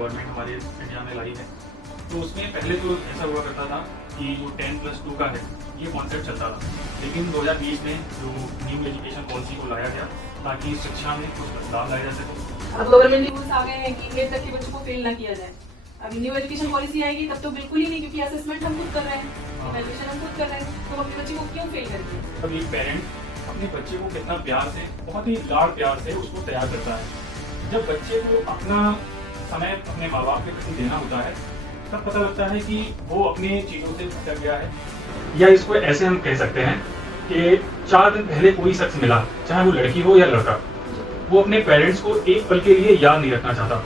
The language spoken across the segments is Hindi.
गवर्नमेंट हमारे इंडिया में लाई है। तो उसमें पहले तो ऐसा हुआ करता था कि जो 10+2 का है ये कॉन्सेप्ट चलता था, लेकिन 2020 में जो न्यू एजुकेशन पॉलिसी को लाया गया ताकि शिक्षा में कुछ बदलाव लाया जा सके। अब गवर्नमेंट रूल्स आ गए हैं कि 8 तक के बच्चों को फेल ना किया जाए। अब न्यू एजुकेशन पॉलिसी आएगी तब तो बिल्कुल ही नहीं, क्योंकि असेसमेंट हम खुद कर रहे हैं, इवैल्यूएशन हम खुद कर रहे हैं, तो अपने बच्चे को क्यों फेल करेंगे। अब एक पेरेंट अपने बच्चे को कितना प्यार से, बहुत ही लाड़ प्यार से उसको तैयार करता है। जब बच्चे को अपना समय अपने माँ बाप के प्रति देना होता है तब पता लगता है कि वो अपनी चीज़ों से भटक गया है। या इसको ऐसे हम कह सकते हैं कि 4 दिन पहले कोई शख्स मिला, चाहे वो लड़की हो या लड़का, वो अपने पेरेंट्स को एक पल के लिए याद नहीं रखना चाहता।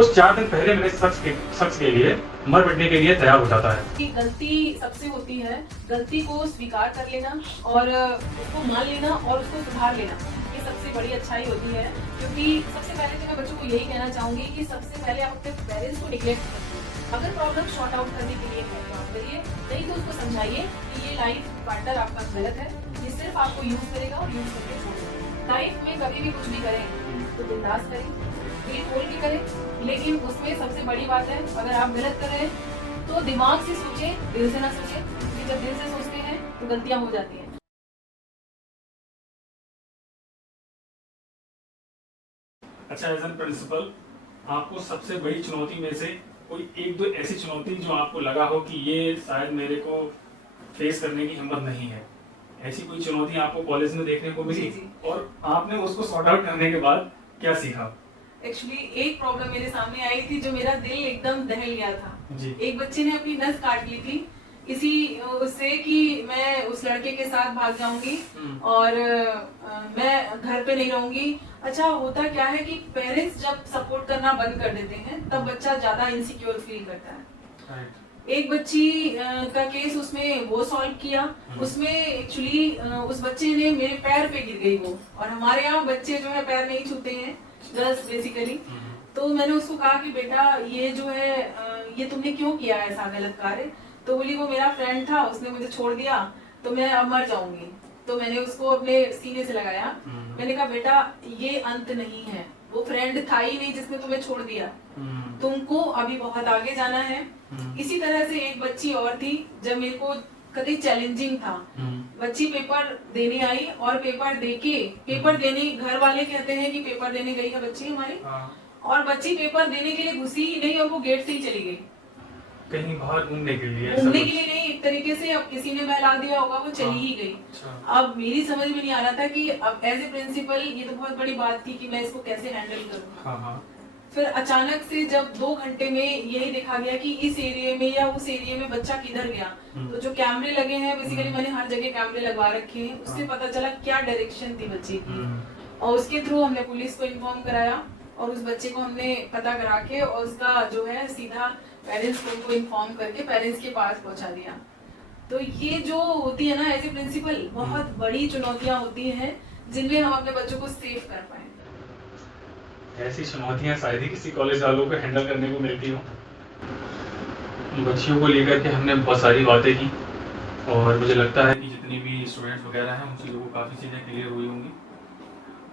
उस 4 दिन पहले मेरे शख्स के लिए मर मिटने के लिए तैयार हो जाता है। कि गलती सबसे होती है, गलती को स्वीकार कर लेना और उसको मान लेना और उसको सुधार लेना, ये सबसे बड़ी अच्छाई होती है। क्योंकि सबसे पहले तो मैं बच्चों को यही कहना चाहूंगी कि सबसे पहले आप अपने पेरेंट्स को निग्लेक्ट करिए। अगर प्रॉब्लम शॉर्ट आउट करने के लिए है तो आप करिए, नहीं तो उसको समझाइए कि ये लाइफ पार्टनर आपका गलत है, ये सिर्फ आपको यूज करेगा और यूज करके छोड़ देगा। लाइफ में कभी भी कुछ भी करें तो बिंदास करें, दिल खोल के करें, लेकिन उसमें सबसे बड़ी बात है अगर आप गलत कर रहे हैं तो दिमाग से सोचें, दिल से ना सोचें, क्योंकि जब दिल से सोचते हैं तो गलतियां हो जाती हैं। अच्छा, एज एन प्रिंसिपल आपको सबसे बड़ी चुनौती में से कोई एक दो ऐसी चुनौती जो आपको लगा हो कि ये शायद मेरे को फेस करने की हिम्मत नहीं है, ऐसी कोई चुनौती आपको कॉलेज में देखने को मिली? जी। और आपने उसको सॉर्ट आउट करने के बाद क्या सीखा? एक्चुअली एक प्रॉब्लम मेरे सामने आई थी जो मेरा दिल एकदम दहल गया था जी। एक बच्चे ने अपनी नस काट ली थी इसी उससे कि मैं उस लड़के के साथ भाग जाऊंगी और मैं घर पे नहीं रहूंगी। अच्छा, होता क्या है कि पेरेंट्स जब सपोर्ट करना बंद कर देते हैं तब बच्चा ज्यादा इनसिक्योर फील करता है। एक बच्ची का केस उसमें वो सॉल्व किया, उसमें एक्चुअली उस बच्चे ने मेरे पैर पे गिर गई वो, और हमारे यहाँ बच्चे जो है पैर नहीं छूते हैं गर्ल्स बेसिकली। तो मैंने उसको कहा कि बेटा ये जो है ये तुमने क्यों किया ऐसा गलत कार्य? तो बोली वो मेरा फ्रेंड था, उसने मुझे छोड़ दिया तो मैं अब मर जाऊंगी। तो मैंने उसको अपने सीने से लगाया, मैंने कहा बेटा ये अंत नहीं है, वो फ्रेंड था ही नहीं जिसने तुम्हें छोड़ दिया, तुमको अभी बहुत आगे जाना है। इसी तरह से एक बच्ची और थी जब मेरे को कभी चैलेंजिंग था, बच्ची पेपर देने आई और पेपर देने घर वाले कहते हैं कि पेपर देने गई है बच्ची हमारी, और बच्ची पेपर देने के लिए घुसी ही नहीं और वो गेट से ही चली गई, कहीं बाहर घूमने के लिए नहीं, एक तरीके से अब किसी ने बहला दिया होगा, वो चली ही गई। अब मेरी समझ में नहीं आ रहा था कि अब एज ए प्रिंसिपल ये तो बहुत बड़ी बात थी कि मैं इसको कैसे हैंडल करूँ। फिर अचानक से जब 2 घंटे में यही देखा गया कि इस एरिया में या उस एरिया में बच्चा किधर गया, तो जो कैमरे लगे हैं बेसिकली मैंने हर जगह कैमरे लगवा रखे हैं, उससे पता चला क्या डायरेक्शन थी बच्चे की, और उसके थ्रू हमने पुलिस को इन्फॉर्म कराया और उस बच्चे को हमने पता करा के और उसका जो है सीधा पेरेंट्स को उनको इन्फॉर्म करके पेरेंट्स के पास पहुंचा दिया। तो ये जो होती है ना एज ए प्रिंसिपल, बहुत बड़ी चुनौतियां होती हैं जिनमें हम अपने बच्चों को सेव कर पाए। ऐसी चुनौतियां शायद ही किसी कॉलेज वालों को हैंडल करने को मिलती हो। बच्चियों को लेकर के हमने बहुत सारी बातें की और मुझे लगता है कि जितनी भी स्टूडेंट्स वगैरह हैं उन चीज़ों को काफ़ी चीज़ें क्लियर हुई होंगी।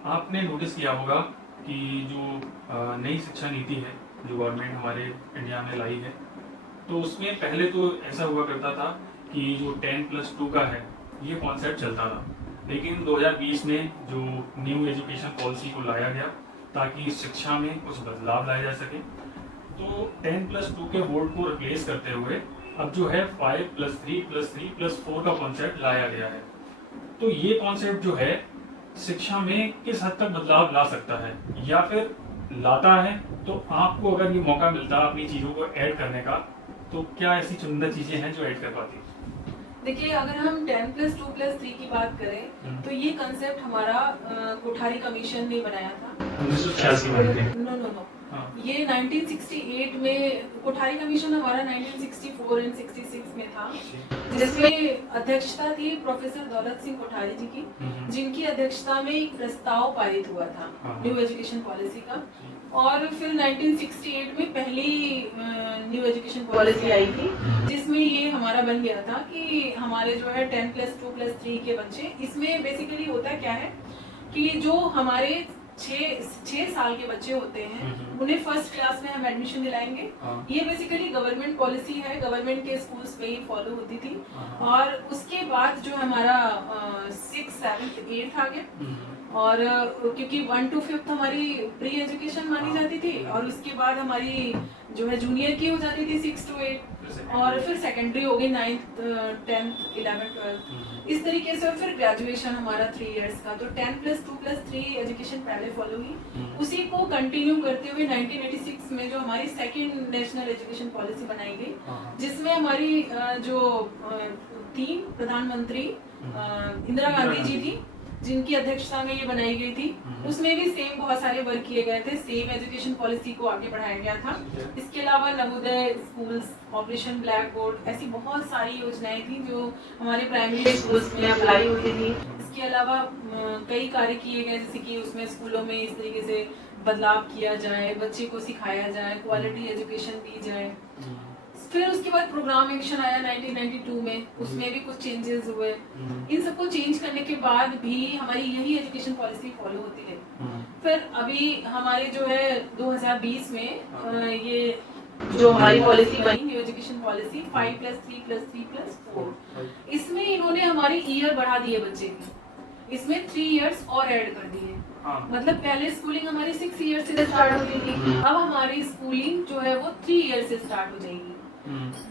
आपने नोटिस किया होगा कि जो नई शिक्षा नीति है जो गवर्नमेंट हमारे इंडिया में लाई है, तो उसमें पहले तो ऐसा हुआ करता था कि जो 10+2 का है ये कॉन्सेप्ट चलता था, लेकिन 2020 में जो न्यू एजुकेशन पॉलिसी को लाया गया ताकि शिक्षा में कुछ बदलाव लाया जा सके, तो 10+2 के बोर्ड को रिप्लेस करते हुए अब जो है 5+3+3+4 का कॉन्सेप्ट लाया गया है। तो ये कॉन्सेप्ट जो है शिक्षा में किस हद तक बदलाव ला सकता है, या फिर लाता है तो आपको अगर ये मौका मिलता अपनी चीज़ों को ऐड करने का, तो क्या ऐसी चुनिंदा चीज़ें हैं जो ऐड कर पाती? देखिए, अगर हम 10+2+3 की बात करें तो ये कंसेप्ट हमारा कोठारी कमीशन ने बनाया था 1986 में। नो ये 1968 में कोठारी कमीशन हमारा 1964 और 66 में था, जिसमें अध्यक्षता थी प्रोफेसर दौलत सिंह कोठारी जी की, जिनकी अध्यक्षता में एक प्रस्ताव पारित हुआ था न्यू एजुकेशन पॉलिसी का, और फिर 1968 में पहली न्यू एजुकेशन पॉलिसी आई थी जिसमें ये हमारा बन गया था कि हमारे जो है 10+2+3 के बच्चे, इसमें बेसिकली होता क्या है कि जो हमारे 6 साल के बच्चे होते हैं, उन्हें फर्स्ट क्लास में हम एडमिशन दिलाएंगे। हाँ। ये बेसिकली गवर्नमेंट पॉलिसी है, गवर्नमेंट के स्कूल्स में ही फॉलो होती थी। हाँ। और उसके बाद जो हमारा 6th 7th 8th आ गया, और क्योंकि 1 to 5th हमारी प्री एजुकेशन मानी जाती थी, और उसके बाद हमारी जो है जूनियर की हो जाती थी 6 to 8, और फिर सेकेंडरी हो गई 9th 10th 11th 12th, इस तरीके से। और फिर ग्रेजुएशन हमारा 3 इयर्स का, तो 10+2+3 एजुकेशन पहले फॉलो हुई। उसी को कंटिन्यू करते हुए 1986 में जो हमारी सेकेंड नेशनल एजुकेशन पॉलिसी बनाई गई, जिसमें हमारी जो 3 प्रधानमंत्री इंदिरा गांधी जी थी, जिनकी अध्यक्षता में ये बनाई गई थी, उसमें भी सेम बहुत सारे वर्क किए गए थे, सेम एजुकेशन पॉलिसी को आगे बढ़ाया गया था। इसके अलावा Navodaya schools, operation black board, ऐसी बहुत सारी योजनाएं थी जो हमारे प्राइमरी स्कूल्स में अप्लाई होती थी। इसके अलावा कई कार्य किए गए, जैसे कि उसमें स्कूलों में इस तरीके से बदलाव किया जाए, बच्चे को सिखाया जाए, क्वालिटी एजुकेशन दी जाए। फिर उसके बाद प्रोग्राम एक्शन आया 1992 में, उसमें भी कुछ चेंजेस हुए। इन सबको चेंज करने के बाद भी हमारी यही एजुकेशन पॉलिसी फॉलो होती रही। फिर अभी हमारे जो है 2020 में ये जो हमारी पॉलिसी बनी, न्यू एजुकेशन पॉलिसी 5+3+3+4, इसमें इन्होंने हमारी ईयर बढ़ा दिए बच्चे की, इसमें 3 इयर्स और ऐड कर दिए। मतलब पहले स्कूलिंग हमारी 6 इयर्स से स्टार्ट होती थी, अब हमारी स्कूलिंग जो है वो 3 इयर्स से स्टार्ट हो जाएगी।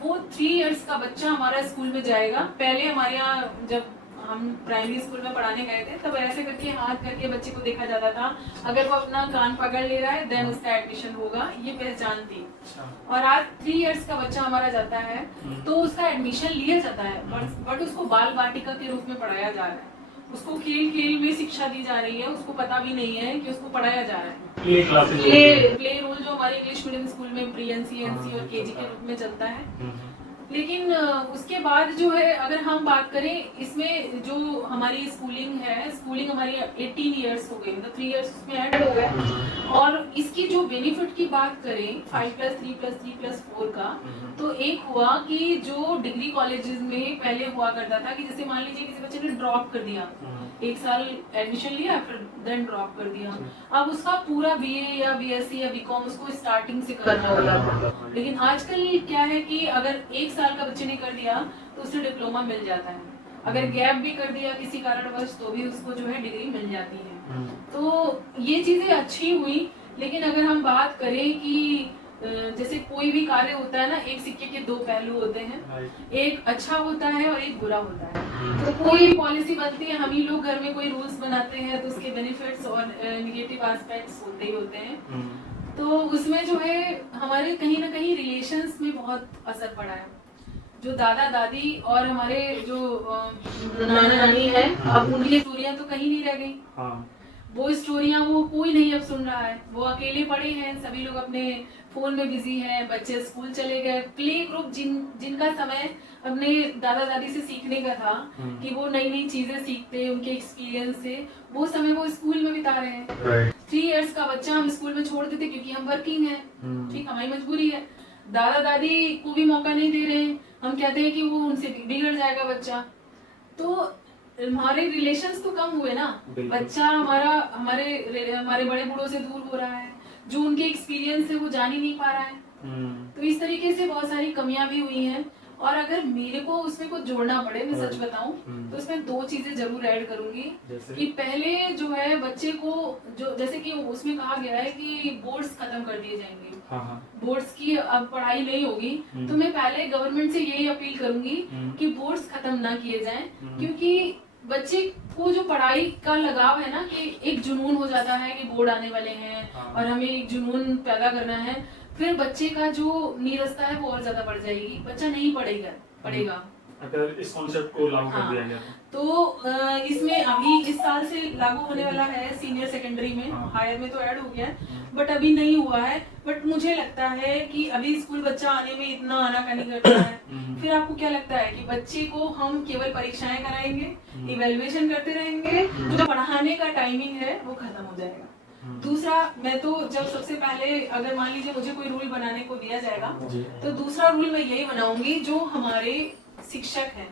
वो 3 इयर्स का बच्चा हमारा स्कूल में जाएगा। पहले हमारे यहाँ जब हम प्राइमरी स्कूल में पढ़ाने गए थे, तब ऐसे करके हाथ करके बच्चे को देखा जाता था, अगर वो अपना कान पकड़ ले रहा है देन उसका एडमिशन होगा, ये पहचान थी। और आज 3 इयर्स का बच्चा हमारा जाता है तो उसका एडमिशन लिया जाता है, बट उसको बाल वाटिका के रूप में पढ़ाया जा रहा है, उसको खेल खेल में शिक्षा दी जा रही है, उसको पता भी नहीं है कि उसको पढ़ाया जा रहा है। प्ले रोल जो हमारे इंग्लिश मीडियम स्कूल में प्री एनसी और केजी के रूप में चलता है। लेकिन उसके बाद जो है अगर हम बात करें, इसमें जो हमारी स्कूलिंग है, स्कूलिंग हमारी 18 इयर्स हो गई, मतलब 3 इयर्स उसमें ऐड हो गए। और इसकी जो बेनिफिट की बात करें 5+3+3+4 का, तो एक हुआ कि जो डिग्री कॉलेजेस में पहले हुआ करता था कि जैसे मान लीजिए किसी बच्चे ने ड्रॉप कर दिया, 1 साल एडमिशन लिया फिर देन ड्रॉप कर दिया, अब उसका पूरा बीए या बीएससी या बीकॉम उसको स्टार्टिंग से करना होता था। लेकिन आजकल क्या है कि अगर 1 साल का बच्चे ने कर दिया तो उसे डिप्लोमा मिल जाता है, अगर गैप भी कर दिया किसी कारणवश तो भी उसको जो है डिग्री मिल जाती है। तो ये चीजें अच्छी हुई। लेकिन अगर हम बात करें कि जैसे कोई भी कार्य होता है ना, एक सिक्के के 2 पहलू होते हैं, एक अच्छा होता है और एक बुरा होता है। तो कोई भी पॉलिसी बनती है, हम ही लोग घर में कोई रूल्स बनाते हैं तो उसके बेनिफिट्स और नेगेटिव एस्पेक्ट्स होते ही होते हैं। तो उसमें जो है हमारे कहीं ना कहीं रिलेशंस में बहुत असर पड़ा है। जो दादा दादी और हमारे जो नाना नानी है, अब उनकी स्टोरियां तो कहीं नहीं रह गई। वो स्टोरियां वो कोई नहीं अब सुन रहा है, वो अकेले पड़े हैं, सभी लोग अपने फोन में बिजी हैं, बच्चे स्कूल चले गए। प्ले ग्रुप जिनका समय अपने दादा दादी से सीखने का था कि वो नई नई चीजें सीखते उनके एक्सपीरियंस से, वो समय वो स्कूल में बिता रहे हैं। 3 इयर्स का बच्चा हम स्कूल में छोड़ देते क्योंकि हम वर्किंग है, ठीक, हमारी मजबूरी है। दादा दादी को भी मौका नहीं दे रहे हैं, हम कहते हैं कि वो उनसे बिगड़ जाएगा बच्चा। तो हमारे रिलेशंस तो कम हुए ना, बच्चा हमारे बड़े बूढ़ों से दूर हो रहा है, जो उनके एक्सपीरियंस है वो जान ही नहीं पा रहा है। तो इस तरीके से बहुत सारी कमियां भी हुई हैं। और अगर मेरे को उसमें कुछ जोड़ना पड़े, मैं सच बताऊं तो इसमें 2 चीजें जरूर ऐड करूंगी कि पहले जो है बच्चे को जो जैसे कि उसमें कहा गया है कि बोर्ड्स खत्म कर दिए जाएंगे, बोर्ड्स की अब पढ़ाई नहीं होगी, तो मैं पहले गवर्नमेंट से यही अपील करूंगी कि बोर्ड्स खत्म ना किए जाएं, क्योंकि बच्चे को जो पढ़ाई का लगाव है ना, कि एक जुनून हो जाता है कि बोर्ड आने वाले हैं और हमें एक जुनून पैदा करना है, फिर बच्चे का जो नीरसता है वो और ज्यादा बढ़ जाएगी, बच्चा नहीं पढ़ेगा अगर इस कॉन्सेप्ट को लागू कर दिया गया तो इसमें अभी इस साल से लागू होने वाला है सीनियर सेकेंडरी में, हायर में तो ऐड हो गया है बट अभी नहीं हुआ है। बट मुझे लगता है कि अभी स्कूल बच्चा आने में इतना आनाकानी करता है, फिर आपको क्या लगता है कि बच्चे को हम केवल परीक्षाएं कराएंगे, इवैल्यूएशन करते रहेंगे, जो पढ़ाने का टाइमिंग है वो खत्म हो जाएगा। दूसरा, मैं तो जब सबसे पहले अगर मान लीजिए मुझे कोई रूल बनाने को दिया जाएगा तो दूसरा रूल मैं यही बनाऊंगी, जो हमारे शिक्षक हैं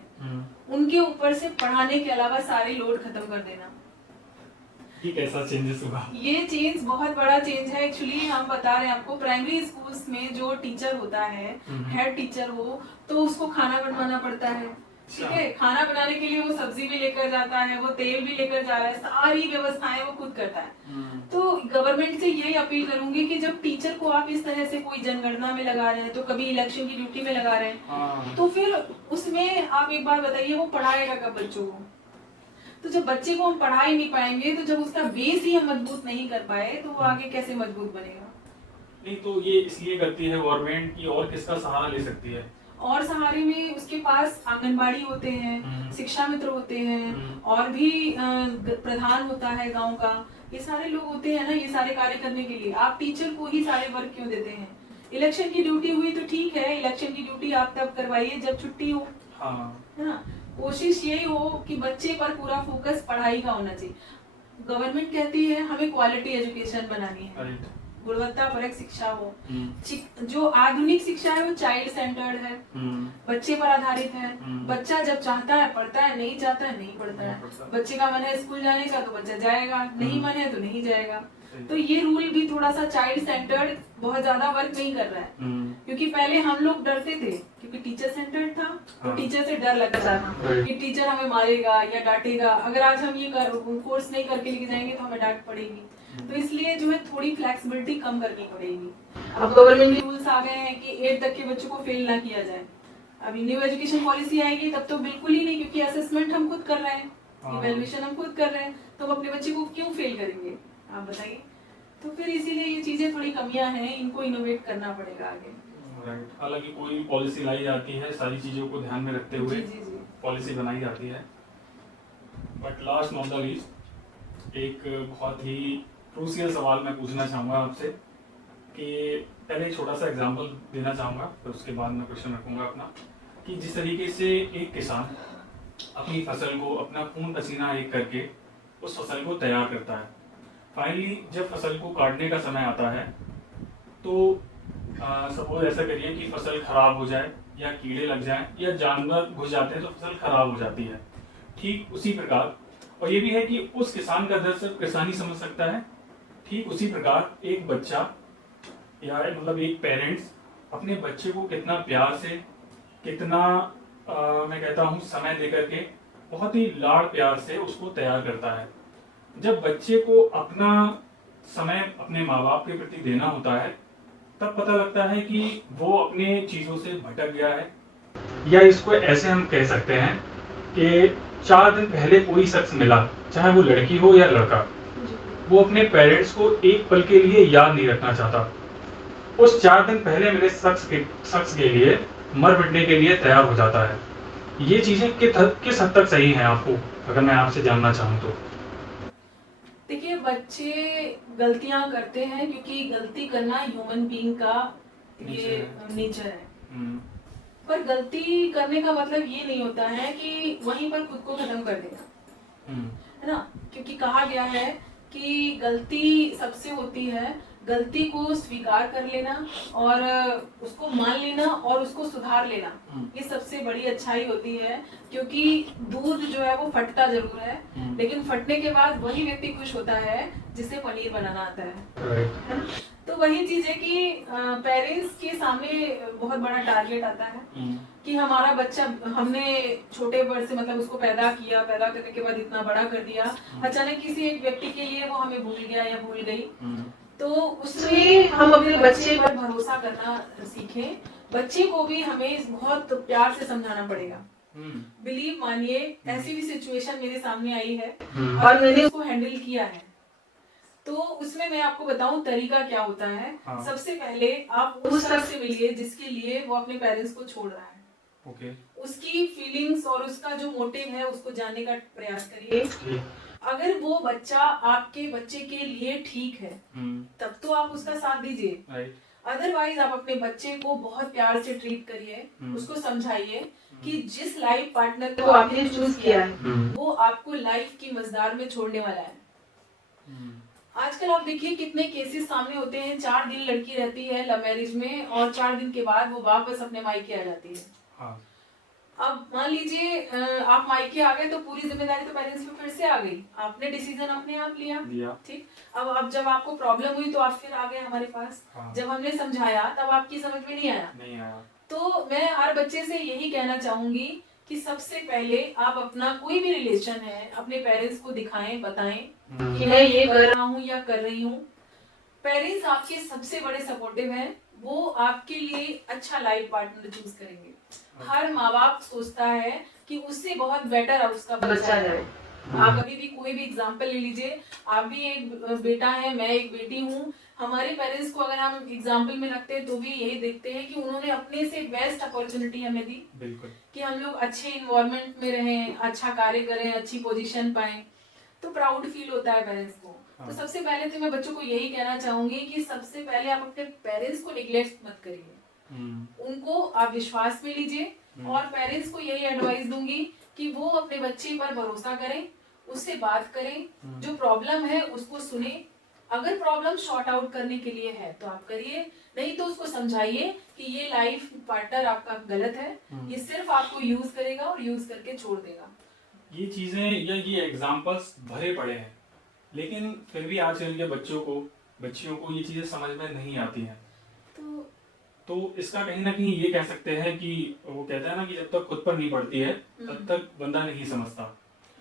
उनके ऊपर से पढ़ाने के अलावा सारे लोड खत्म कर देना। कि कैसा चेंजेस हुआ? ये चेंज बहुत बड़ा चेंज है एक्चुअली। हम बता रहे हैं आपको, प्राइमरी स्कूल्स में जो टीचर होता है, हेड टीचर हो, तो उसको खाना बनवाना पड़ता है। ठीक है, खाना बनाने के लिए वो सब्जी भी लेकर जाता है, वो तेल भी लेकर जा रहा है, सारी व्यवस्थाएं वो खुद करता है। तो गवर्नमेंट से यही अपील करूंगी कि जब टीचर को आप इस तरह से कोई जनगणना में लगा रहे हैं, तो कभी इलेक्शन की ड्यूटी में लगा रहे हैं, तो फिर उसमें आप एक बात बताइए, वो पढ़ाएगा कब बच्चों को? तो जब बच्चे को हम पढ़ा ही नहीं पाएंगे, तो जब उसका बेस ही हम मजबूत नहीं कर पाए, तो वो आगे कैसे मजबूत बनेगा? नहीं, तो ये इसलिए करती है गवर्नमेंट की, और किसका सहारा ले सकती है? और सहारे में उसके पास आंगनबाड़ी होते हैं, शिक्षा मित्र होते हैं, और भी प्रधान होता है गांव का, ये सारे लोग होते हैं ना, ये सारे कार्य करने के लिए। आप टीचर को ही सारे वर्क क्यों देते हैं? इलेक्शन की ड्यूटी हुई तो ठीक है, इलेक्शन की ड्यूटी आप तब करवाइए जब छुट्टी हो, है ना। कोशिश यही हो कि बच्चे पर पूरा फोकस पढ़ाई का होना चाहिए। गवर्नमेंट कहती है हमें क्वालिटी एजुकेशन बनानी है, गुणवत्ता परक शिक्षा हो। जो आधुनिक शिक्षा है वो चाइल्ड सेंटर्ड है, बच्चे पर आधारित है। बच्चा जब चाहता है पढ़ता है, नहीं चाहता है नहीं पढ़ता है। बच्चे का मन है स्कूल जाने का तो बच्चा जाएगा, नहीं मन है तो नहीं जाएगा। तो ये रूल भी थोड़ा सा चाइल्ड सेंटर्ड बहुत ज्यादा वर्क नहीं कर रहा है, क्योंकि पहले हम लोग डरते थे, क्योंकि टीचर सेंटर्ड था, तो टीचर से डर लगता था कि टीचर हमें मारेगा या डांटेगा। अगर आज हम ये कोर्स नहीं करके लेके जाएंगे तो हमें डांट पड़ेगी, तो इसलिए जो है थोड़ी फ्लेक्सिबिलिटी कम करनी पड़ेगी। अब गवर्नमेंट के रूल्स आ गए हैं कि 8 तक के बच्चों को फेल ना किया जाए। अभी न्यू एजुकेशन पॉलिसी आएगी तब तो बिल्कुल ही नहीं, क्योंकि असेसमेंट हम खुद कर रहे हैं, इवैल्यूएशन हम खुद कर रहे हैं, तो हम अपने बच्चे को क्यों फेल करेंगे, आप बताइए। तो फिर इसीलिए ये चीजें थोड़ी कमियां हैं, इनको इनोवेट करना पड़ेगा आगे। राइट, हालांकि कोई पॉलिसी लाई जाती है, सारी चीजों को ध्यान में रखते हुए पॉलिसी बनाई जाती है। But last not the least, एक बहुत ही क्रूशियल सवाल मैं पूछना चाहूँगा आपसे, कि पहले एक छोटा सा एग्जांपल देना चाहूँगा, फिर उसके बाद मैं क्वेश्चन रखूँगा अपना, कि जिस तरीके से एक किसान अपनी फसल को अपना खून पसीना एक करके उस फसल को तैयार करता है, फाइनली जब फसल को काटने का समय आता है, तो सपोज ऐसा करिए कि फसल खराब हो जाए, या कीड़े लग जाएं, या जानवर घुस जाते हैं तो फसल खराब हो जाती है। ठीक उसी प्रकार, और ये भी है कि उस किसान का दर्द सिर्फ किसान ही समझ सकता है, ठीक उसी प्रकार एक बच्चा या मतलब एक पेरेंट्स अपने बच्चे को कितना प्यार से, कितना मैं कहता हूँ समय देकर के, बहुत ही लाड़ प्यार से उसको तैयार करता है। जब बच्चे को अपना समय अपने माँ बाप के प्रति देना होता है, तब पता लगता है कि वो अपने चीजों से भटक गया है। या इसको ऐसे हम कह सकते हैं कि 4 दिन पहले कोई शख्स मिला, चाहे वो लड़की हो या लड़का, वो अपने पेरेंट्स को एक पल के लिए याद नहीं रखना चाहता। उस 4 दिन पहले मिले शख्स के लिए मर मिटने के लिए तैयार हो जाता है। ये चीजें किस हद तक सही हैं आपको, अगर मैं आपसे जानना चाहूँ तो? देखिए, बच्चे गलतियां करते हैं, क्योंकि गलती करना ह्यूमन बीइंग का ये नेचर है। पर गलती करने का मतलब ये नहीं होता है कि वहीं पर खुद को खत्म कर देना, है ना। क्योंकि कहा गया है कि गलती सबसे होती है, गलती को स्वीकार कर लेना और उसको मान लेना और उसको सुधार लेना, ये सबसे बड़ी अच्छाई होती है। क्योंकि दूध जो है वो फटता जरूर है, लेकिन फटने के बाद वही व्यक्ति खुश होता है जिसे पनीर बनाना आता है। तो वही चीज है कि पेरेंट्स के सामने बहुत बड़ा टारगेट आता है कि हमारा बच्चा, हमने छोटे बड़ से मतलब उसको पैदा किया, पैदा करने के बाद इतना बड़ा कर दिया, अचानक किसी एक व्यक्ति के लिए वो हमें भूल गया या भूल गई, तो उसमें हम अपने बच्चे पर भरोसा करना सीखें। बच्चे को भी हमें बहुत प्यार से समझाना पड़ेगा। बिलीव मानिए, ऐसी भी सिचुएशन मेरे सामने आई है और मैंने उसको हैंडल किया है। तो उसमें मैं आपको बताऊं तरीका क्या होता है। सबसे पहले आप उस शख्स से मिलिए जिसके लिए वो अपने पेरेंट्स को छोड़ रहा है। उसकी फीलिंग्स और उसका जो मोटिव है उसको जानने का प्रयास करिए। अगर वो बच्चा आपके बच्चे के लिए ठीक है, तब तो आप उसका साथ दीजिए। अदरवाइज आप अपने बच्चे को बहुत प्यार से ट्रीट करिए, उसको समझाइए कि जिस लाइफ पार्टनर को आपने चूज किया है वो आपको लाइफ की मजेदार में छोड़ने वाला है। आजकल आप देखिए कितने केसेस सामने होते हैं, 4 दिन लड़की रहती है लव मैरिज में और 4 दिन के बाद वो वापस अपने मायके आ जाती है। अब मान लीजिए आप मायके आ गए तो पूरी जिम्मेदारी तो पेरेंट्स पे फिर से आ गई, आपने डिसीजन अपने आप लिया, ठीक। अब जब आपको प्रॉब्लम हुई तो आप फिर आ गए हमारे पास। हाँ। जब हमने समझाया तब आपकी समझ में नहीं आया। तो मैं हर बच्चे से यही कहना चाहूंगी कि सबसे पहले आप अपना कोई भी रिलेशन है अपने पेरेंट्स को दिखाएं, बताएं कि मैं ये कर रहा हूँ या कर रही हूँ। पेरेंट्स आपके सबसे बड़े सपोर्टिव हैं, वो आपके लिए अच्छा लाइफ पार्टनर चूज करेंगे। हर माँ बाप सोचता है कि उससे बहुत बेटर उसका बच्चा जाए। आप कभी भी कोई भी एग्जाम्पल ले लीजिए, आप भी एक बेटा है, मैं एक बेटी हूँ, हमारे पेरेंट्स को अगर हम एग्जाम्पल में रखते हैं तो भी यही देखते हैं कि उन्होंने अपने से बेस्ट अपॉर्चुनिटी हमें दी, बिल्कुल, कि हम लोग अच्छे इन्वायरमेंट में रहें, अच्छा कार्य करें, अच्छी पोजीशन पाएं, तो प्राउड फील होता है पेरेंट्स को। तो सबसे पहले तो मैं बच्चों को यही कहना चाहूंगी कि सबसे पहले आप अपने पेरेंट्स को निग्लेक्ट मत करिए, उनको आप विश्वास में लीजिए। और पेरेंट्स को यही एडवाइस दूंगी कि वो अपने बच्चे पर भरोसा करें, उससे बात करें, जो प्रॉब्लम है उसको सुने। अगर प्रॉब्लम शॉर्ट आउट करने के लिए है तो आप करिए, नहीं तो उसको समझाइए कि ये लाइफ पार्टनर आपका गलत है, ये सिर्फ आपको यूज करेगा और यूज करके छोड़ देगा। ये चीजें या ये एग्जाम्पल्स भरे पड़े हैं, लेकिन फिर भी आजकल के बच्चियों को ये चीजें समझ में नहीं आती हैं। तो इसका कहीं ना कहीं ये कह सकते हैं कि वो कहते हैं ना कि जब तक खुद पर नहीं पड़ती है तब तक बंदा नहीं समझता।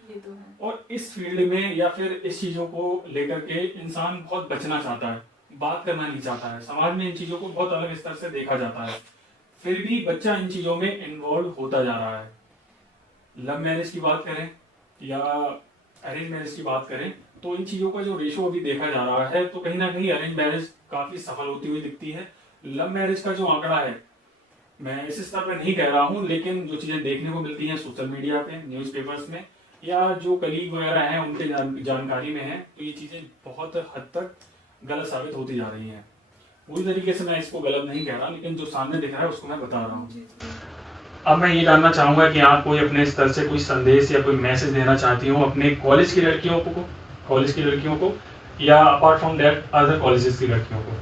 ये तो है। और इस फील्ड में या फिर इस चीजों को लेकर के इंसान बहुत बचना चाहता है, बात करना नहीं चाहता है। समाज में इन चीजों को बहुत अलग स्तर से देखा जाता है, फिर भी बच्चा इन चीजों में इन्वॉल्व होता जा रहा है। लव मैरिज की बात करें या अरेंज मैरिज की बात करें तो इन चीजों का जो रेशो अभी देखा जा रहा है तो कहीं ना कहीं अरेंज मैरिज काफी सफल होती हुई दिखती है। लव मैरिज का जो आंकड़ा है, मैं इस स्तर पर नहीं कह रहा हूँ, लेकिन जो चीजें देखने को मिलती हैं सोशल मीडिया पे, न्यूज़पेपर्स में, या जो कलीग वगैरह हैं उनके जानकारी में है, तो ये चीजें बहुत हद तक गलत साबित होती जा रही हैं। पूरी तरीके से मैं इसको गलत नहीं कह रहा, लेकिन जो सामने दिख रहा है उसको मैं बता रहा हूँ। अब मैं ये जानना चाहूंगा कि आप कोई अपने स्तर से कोई संदेश या कोई मैसेज देना चाहती हो अपने कॉलेज की लड़कियों को या apart from that other colleges की लड़कियों को?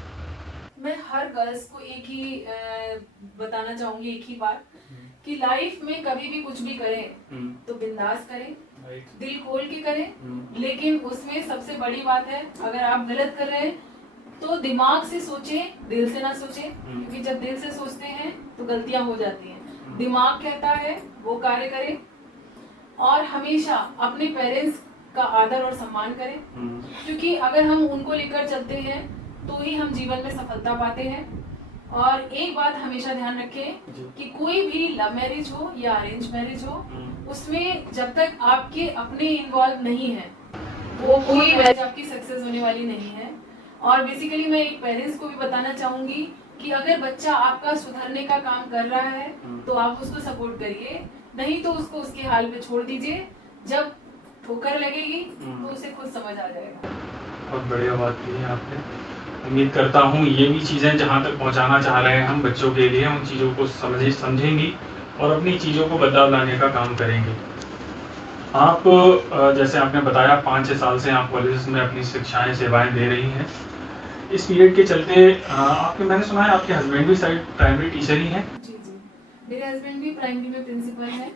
मैं हर गर्ल्स को एक ही बताना चाहूंगी, एक ही बात, कि लाइफ में कभी भी कुछ भी करें तो बिंदास करें, दिल खोल के करें, लेकिन उसमें सबसे बड़ी बात है, अगर आप गलत कर रहे हैं तो दिमाग से सोचें, दिल से ना सोचें, क्योंकि जब दिल से सोचते हैं तो गलतियां हो जाती हैं। दिमाग कहता है वो कार्य करें, और हमेशा अपने पेरेंट्स का आदर और सम्मान करें, क्योंकि अगर हम उनको लेकर चलते हैं तो ही हम जीवन में सफलता पाते हैं। और एक बात हमेशा ध्यान रखें कि कोई भी लव मैरिज हो या अरेंज मैरिज हो, उसमें जब तक आपके अपने इन्वॉल्व नहीं है वो कोई मैरिज आपकी सक्सेस होने वाली नहीं है। और बेसिकली मैं एक पेरेंट्स को भी बताना चाहूंगी कि अगर बच्चा आपका सुधरने का काम कर रहा है तो आप उसको सपोर्ट करिए, नहीं तो उसको उसके हाल पे छोड़ दीजिए। जब ठोकर लगेगी तो उसे खुद समझ आ जाएगा। बहुत बढ़िया बात की है आपने। उम्मीद करता हूँ ये भी चीज़ें जहाँ तक पहुँचाना चाह रहे हैं हम बच्चों के लिए, उन चीज़ों को समझेंगी और अपनी चीज़ों को बदलाव लाने का काम करेंगे। आप जैसे आपने बताया 5-6 साल से आप कॉलेज में अपनी शिक्षाएं सेवाएं दे रही हैं। इस पीरियड के चलते आपके, मैंने सुना है आपके हस्बैंड भी शायद प्राइमरी टीचर ही हैं? जी, मेरे हस्बैंड भी प्राइमरी में प्रिंसिपल हैं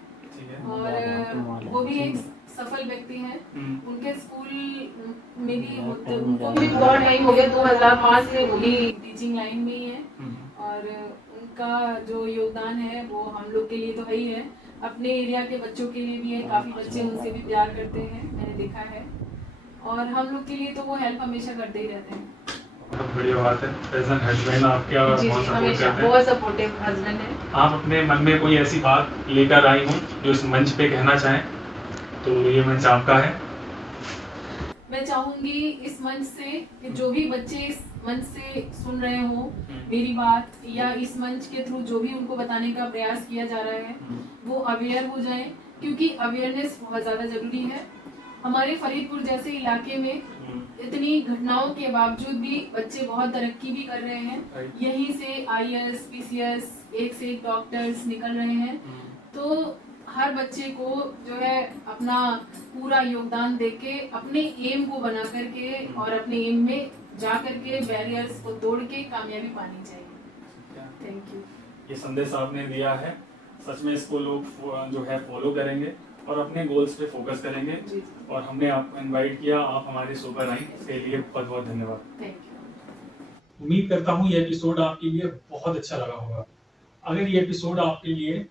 और वो भी एक सफल व्यक्ति हैं। उनके स्कूल में भी उनको भी बहुत टाइम हो गया, 2005 से वो भी टीचिंग लाइन में ही है, और उनका जो योगदान है वो हम लोग के लिए तो है ही है, अपने एरिया के बच्चों के लिए भी है। काफी बच्चे उनसे भी प्यार करते हैं, मैंने देखा है, और हम लोग के लिए तो वो हेल्प हमेशा करते ही रहते हैं। बहुत बढ़िया बात है। प्रेजेंट हस्बैंड आपके बहुत सपोर्ट करते हैं, बहुत सपोर्टिव हस्बैंड है। आप अपने मन में कोई ऐसी बात लेकर आई हो जो इस मंच पे कहना चाहें, तो ये मंच आपका है। मैं चाहूंगी इस मंच से कि जो भी बच्चे इस मंच से सुन रहे हो मेरी बात, या इस मंच के थ्रू जो भी उनको बताने का प्रयास किया जा रहा है, वो अवेयर हो जाएं, क्योंकि अवेयरनेस बहुत ज़्यादा ज़रूरी है। हमारे फरीदपुर जैसे इलाके में इतनी घटनाओं के बावजूद भी बच्चे बहुत तरक्की भी कर रहे हैं। यहीं से IAS, PCS, एक से एक डॉक्टर्स निकल रहे हैं। तो हर बच्चे को जो है अपना पूरा योगदान देके अपने एम को बना करके और अपने एम में जा करके बैरियर्स को तोड़ के कामयाबी पानी चाहिए। Thank you. ये संदेश आपने दिया है, सच में इसको लोग जो है फॉलो करेंगे और अपने गोल्स पे फोकस करेंगे। जी और हमने आपको इनवाइट किया, आप हमारे शो पर आई, इसके लिए बहुत बहुत धन्यवाद। Thank you. उम्मीद करता हूँ ये एपिसोड आपके लिए बहुत अच्छा लगा होगा। अगर ये एपिसोड आपके लिए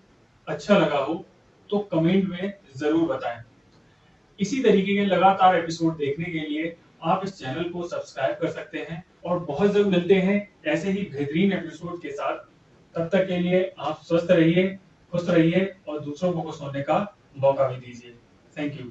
अच्छा लगा हो तो कमेंट में ज़रूर बताएं। इसी तरीके के लगातार एपिसोड देखने के लिए आप इस चैनल को सब्सक्राइब कर सकते हैं और बहुत जल्द मिलते हैं ऐसे ही बेहतरीन एपिसोड के साथ। तब तक के लिए आप स्वस्थ रहिए, खुश रहिए और दूसरों को खुश होने का मौका भी दीजिए। Thank you.